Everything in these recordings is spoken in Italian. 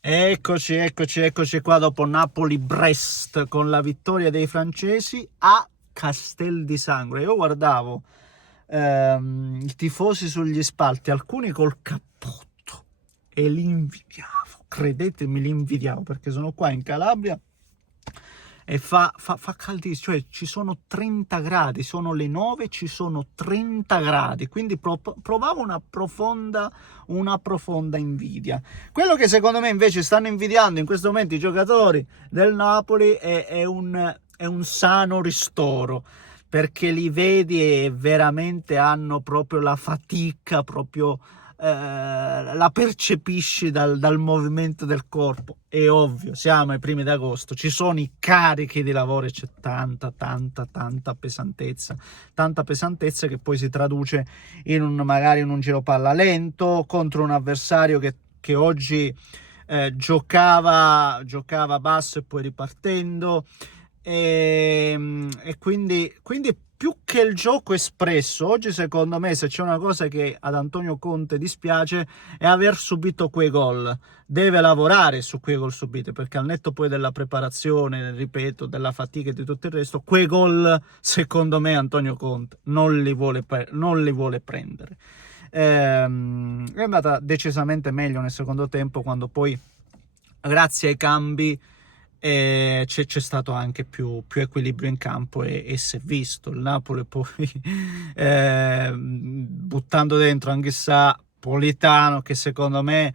Eccoci qua dopo Napoli-Brest con la vittoria dei francesi a Castel di Sangro. Io guardavo i tifosi sugli spalti, alcuni col cappotto, e li invidiavo, credetemi, li invidiavo, perché sono qua in Calabria e fa caldissimo, cioè ci sono 30 gradi, sono le 9, ci sono 30 gradi, quindi provavo una profonda invidia. Quello che secondo me invece stanno invidiando in questo momento i giocatori del Napoli è un sano ristoro, perché li vedi e veramente hanno proprio la fatica, proprio la percepisci dal movimento del corpo. È ovvio, siamo ai primi d'agosto, ci sono i carichi di lavoro e c'è tanta pesantezza, tanta pesantezza che poi si traduce magari in un giro palla lento contro un avversario che oggi giocava basso e poi ripartendo, e quindi più che il gioco espresso, oggi secondo me, se c'è una cosa che ad Antonio Conte dispiace, è aver subito quei gol. Deve lavorare su quei gol subiti, perché al netto poi della preparazione, ripeto, della fatica e di tutto il resto, quei gol secondo me Antonio Conte non li vuole prendere. È andata decisamente meglio nel secondo tempo, quando poi grazie ai cambi c'è stato anche più equilibrio in campo e si è visto il Napoli poi buttando dentro anche Politano, che secondo me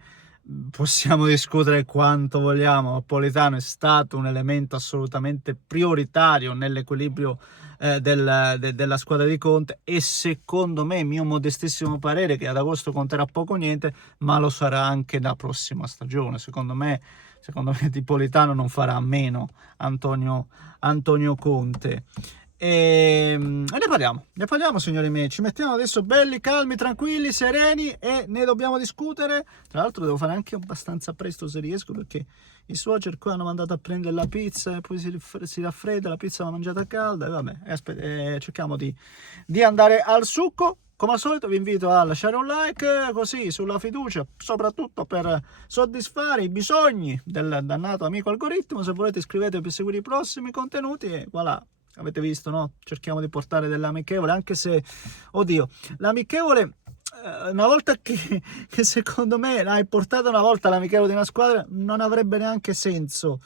possiamo discutere quanto vogliamo, ma Politano è stato un elemento assolutamente prioritario nell'equilibrio della squadra di Conte, e secondo me, mio modestissimo parere, che ad agosto conterà poco o niente, ma lo sarà anche la prossima stagione. Secondo me di Politano non farà a meno Antonio Conte. E ne parliamo signori miei, ci mettiamo adesso belli, calmi, tranquilli, sereni, e ne dobbiamo discutere. Tra l'altro devo fare anche abbastanza presto se riesco, perché i suoceri qua hanno mandato a prendere la pizza e poi si raffredda, la pizza va mangiata calda, e vabbè, cerchiamo di andare al succo. Come al solito vi invito a lasciare un like, così, sulla fiducia, soprattutto per soddisfare i bisogni del dannato amico algoritmo. Se volete iscrivetevi per seguire i prossimi contenuti e voilà, avete visto, no? Cerchiamo di portare dell'amichevole, anche se, oddio, l'amichevole, una volta che secondo me l'hai portata una volta l'amichevole di una squadra, non avrebbe neanche senso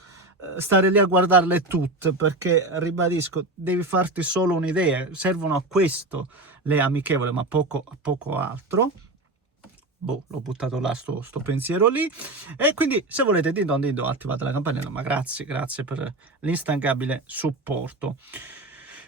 stare lì a guardarle tutte, perché, ribadisco, devi farti solo un'idea, servono a questo le amichevoli, ma poco altro. L'ho buttato là sto pensiero lì. E quindi, se volete, attivate la campanella, ma grazie per l'instancabile supporto.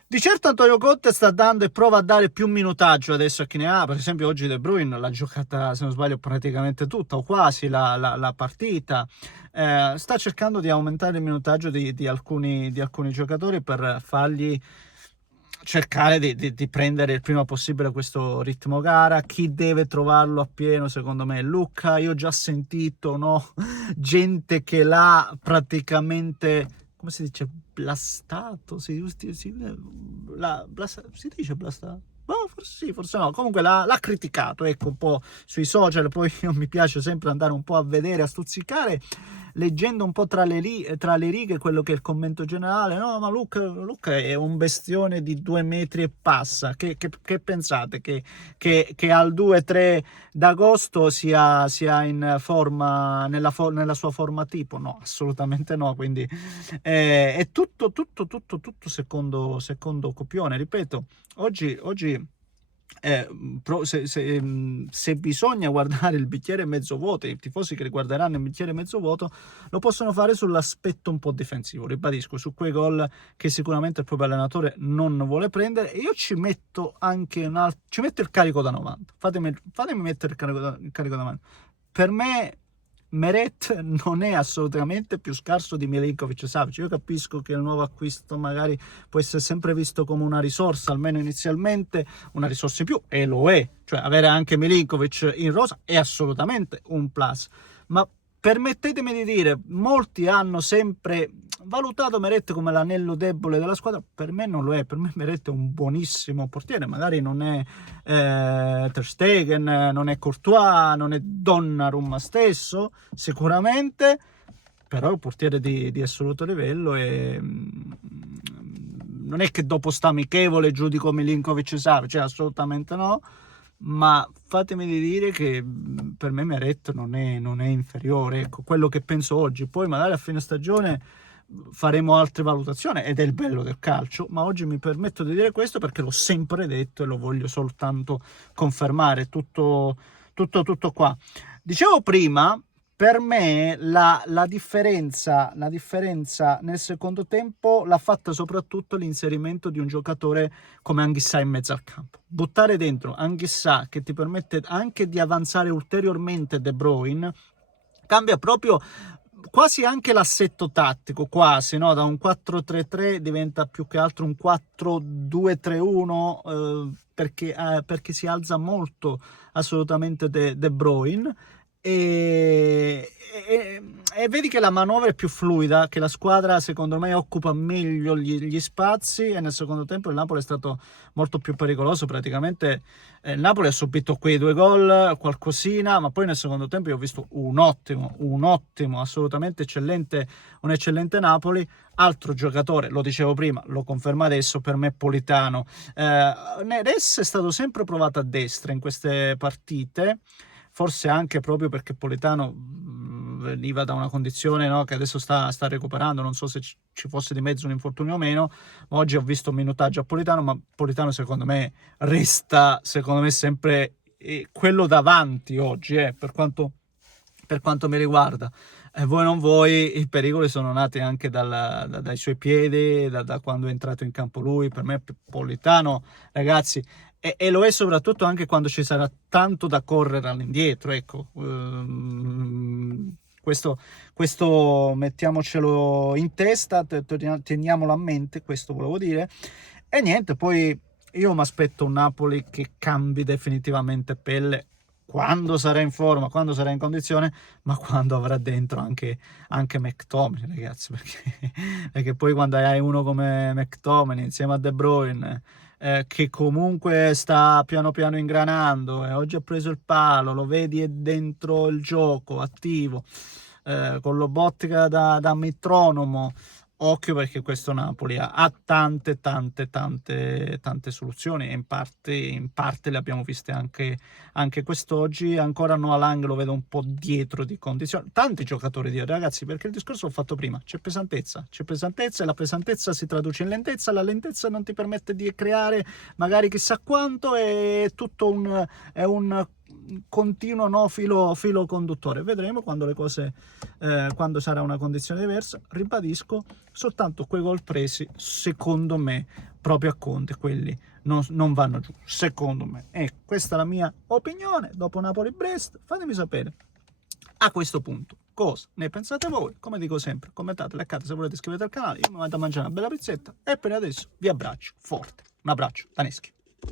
Di certo Antonio Conte sta dando e prova a dare più minutaggio adesso a chi ne ha. Per esempio oggi De Bruyne l'ha giocata, se non sbaglio, praticamente tutta o quasi la partita. Sta cercando di aumentare il minutaggio di alcuni giocatori, per fargli cercare di prendere il prima possibile questo ritmo gara. Chi deve trovarlo appieno secondo me è Lucca. Io ho già sentito, no, gente che l'ha praticamente, come si dice, blastato, si dice blastato? Oh, forse sì, forse no, comunque l'ha criticato, ecco, un po' sui social. Poi mi piace sempre andare un po' a vedere, a stuzzicare, leggendo un po' tra le righe quello che è il commento generale. No, ma Luca è un bestione di 2 metri e passa. Che pensate? Che al 2-3 d'agosto sia in forma, nella sua forma tipo? No, assolutamente no. Quindi è tutto secondo copione. Ripeto, oggi se bisogna guardare il bicchiere mezzo vuoto, i tifosi che guarderanno il bicchiere mezzo vuoto lo possono fare sull'aspetto un po' difensivo, ribadisco, su quei gol che sicuramente il proprio allenatore non vuole prendere. E io ci metto anche il carico da 90. Fatemi mettere il carico da 90. Per me Meret non è assolutamente più scarso di Milinkovic-Savic. Io capisco che il nuovo acquisto magari può essere sempre visto come una risorsa, almeno inizialmente una risorsa in più, e lo è, cioè avere anche Milinkovic in rosa è assolutamente un plus, ma permettetemi di dire, molti hanno sempre valutato Meret come l'anello debole della squadra, per me non lo è. Per me Meret è un buonissimo portiere, magari non è Ter Stegen, non è Courtois, non è Donnarumma stesso, sicuramente, però è un portiere di assoluto livello e non è che dopo sta amichevole giudico Milinkovic e Savic, cioè assolutamente no, ma fatemi dire che per me Meret non è inferiore, ecco, quello che penso oggi. Poi magari a fine stagione faremo altre valutazioni ed è il bello del calcio, ma oggi mi permetto di dire questo perché l'ho sempre detto e lo voglio soltanto confermare, tutto qua. Dicevo prima, per me la differenza nel secondo tempo l'ha fatta soprattutto l'inserimento di un giocatore come Anguissa in mezzo al campo. Buttare dentro Anguissa, che ti permette anche di avanzare ulteriormente De Bruyne, cambia proprio quasi anche l'assetto tattico, quasi, no? Da un 4-3-3 diventa più che altro un 4-2-3-1, perché si alza molto assolutamente De Bruyne. E vedi che la manovra è più fluida, che la squadra secondo me occupa meglio gli spazi, e nel secondo tempo il Napoli è stato molto più pericoloso. Praticamente il Napoli ha subito quei 2 gol, qualcosina, ma poi nel secondo tempo io ho visto un ottimo, assolutamente eccellente, un eccellente Napoli. Altro giocatore, lo dicevo prima, lo conferma adesso, per me Politano. Neres è stato sempre provato a destra in queste partite, forse anche proprio perché Politano veniva da una condizione, no, che adesso sta recuperando, non so se ci fosse di mezzo un infortunio o meno, ma oggi ho visto un minutaggio a Politano, ma Politano secondo me resta sempre quello davanti oggi, per quanto mi riguarda. Voi non voi, i pericoli sono nati anche dai suoi piedi, da quando è entrato in campo lui. Per me Politano, ragazzi, e lo è soprattutto anche quando ci sarà tanto da correre all'indietro, ecco. Questo mettiamocelo in testa, teniamolo a mente, questo volevo dire. E niente, poi io mi aspetto un Napoli che cambi definitivamente pelle quando sarà in forma, quando sarà in condizione, ma quando avrà dentro anche McTominay, ragazzi, perché poi quando hai uno come McTominay insieme a De Bruyne, che comunque sta piano piano ingranando, e oggi ha preso il palo, lo vedi è dentro il gioco, attivo, con Lobotka da metronomo. Occhio, perché questo Napoli ha tante soluzioni, e in parte le abbiamo viste anche quest'oggi. Ancora Noah Lang lo vedo un po' dietro di condizioni, tanti giocatori dietro, ragazzi, perché il discorso l'ho fatto prima, c'è pesantezza e la pesantezza si traduce in lentezza, la lentezza non ti permette di creare magari chissà quanto, è tutto un continuo, no, filo conduttore. Vedremo quando le cose quando sarà una condizione diversa. Ribadisco, soltanto quei gol presi secondo me proprio a Conte, quelli non vanno giù, secondo me. Ecco, questa è la mia opinione dopo Napoli-Brest. Fatemi sapere a questo punto cosa ne pensate voi. Come dico sempre, commentate, leccate, se volete iscrivetevi al canale. Io mi vado a mangiare una bella pizzetta e per adesso vi abbraccio forte. Un abbraccio da Neschi.